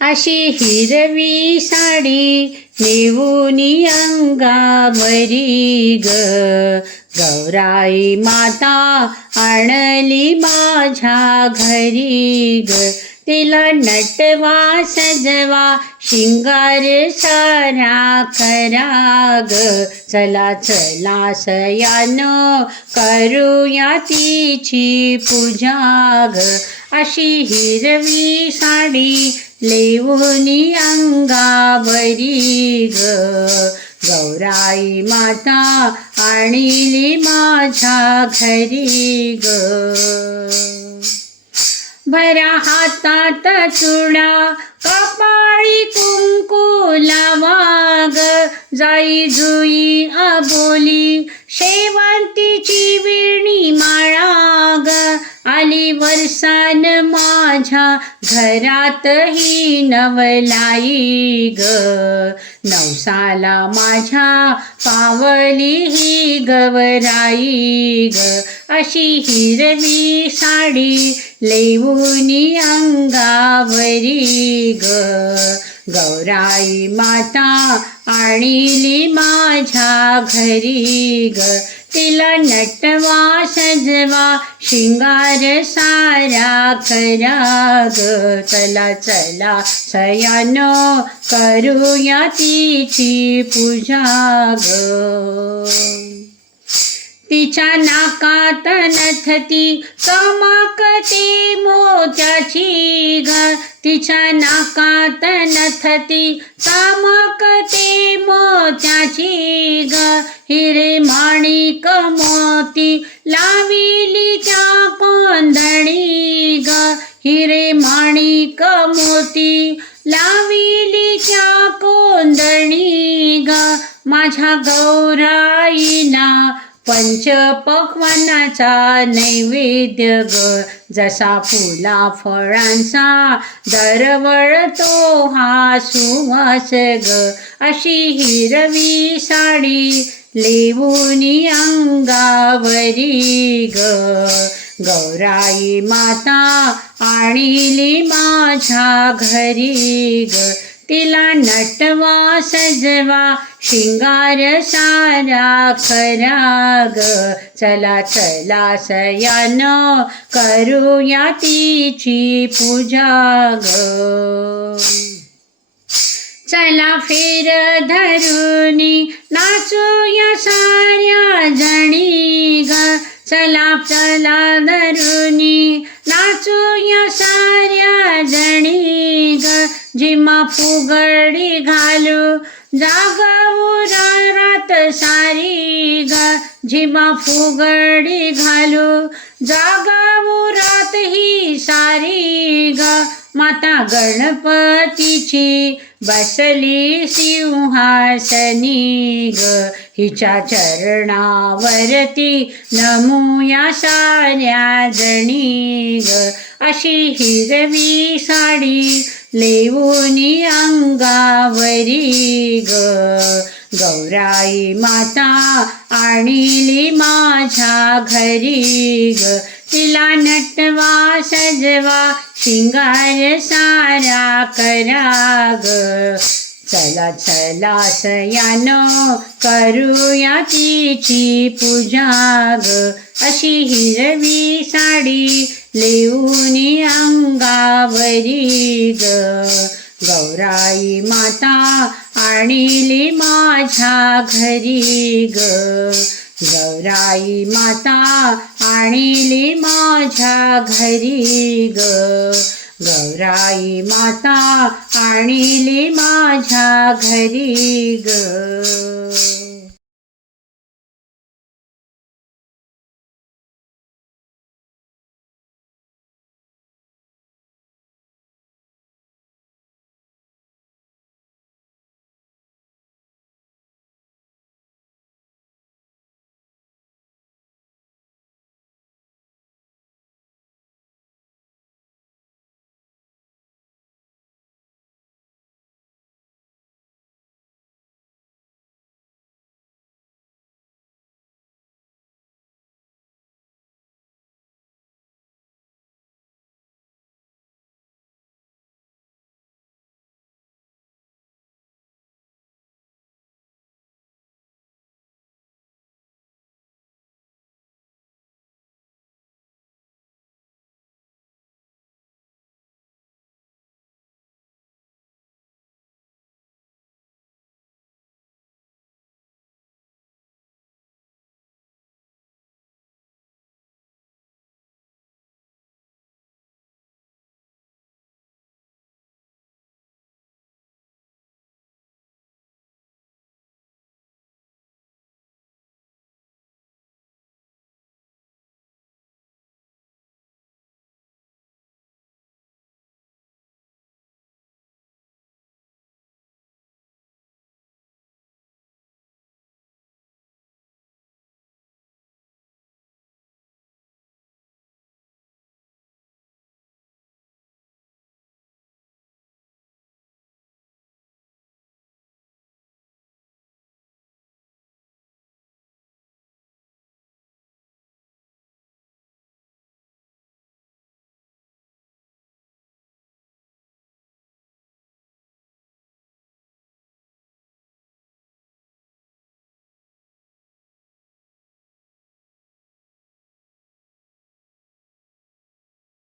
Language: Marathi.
अशी हिरवी साडी नेऊनी अंगावरी ग. गौराई माता आणली माझ्या घरी ग. तिला नटवा सजवा शिंगार सारा करा ग. चला चला सयानो करूया तिची पूजा ग. अशी हिरवी साडी लेऊनी अंगावरी ग. गौराई माता आणली माझ्या घरी ग. भरा हातात चुडा कपाळी कुंकू लावाग जाई जुई अबोली शेवंतीची विणी माळाग आली मा माझ्या घरातही नवलाई ग. नवसाला माझ्या पावली ही गवराई ग. अशी हिरवी साडी लेऊनी अंगावरी ग. गौराई माता आणली माझ्या घरी ग. तिला नटवा सजवा शिंगार सारा करा ग. चला चला सयानो करूया तिची पूजा ग. तिच्या नाकात नथती चमकते मोत्याची ग. तिच्या नाकात नथती चमकते मोत्याची ग. हिरे एक मोती लाविली त्या कोंदणी ग. हिरे माणिक मोती लाविली त्या कोंदणी ग. माझ्या गौराईना पंच पक्वनाचा नैवेद्य ग. जसा फुला फळांचा दरवळतो हा सुवास ग. अशी हिरवी साडी लेऊनी अंगावरी ग. गौराई माता आणली माझ्या घरी ग. तिला नटवा सजवा शिंगार सारा करा ग. चला चला सयान करूया तिची पूजा ग. चला फिर धरून नाचूया साऱ्या जणी ग. चला चला धरुनी. नाचूया साऱ्या जणी ग. जिमा फुगडी घालू. जागवू रात सारी ग. झिमा फुगडी घालू. जागवू रात ही सारी ग. माता गणपतीची बसली सिंहासनी ग. हिच्या चरणावरती नमूया साऱ्या जणी ग. अशी हिरवी साडी लेवोनी अंगावरी ग. गौराई माता आणली माझ्या घरी ग. तिला नटवा सजवा शिंगार सारा कराग. ग चला चला सयानो करूया तिची पूजा ग अशी हिरवी साडी लेऊनी अंगावरी ग. गौराई माता आणली माझ्या घरी ग. गौराई माता आणली माझ्या घरी ग. गौराई माता आणली माझ्या घरी ग.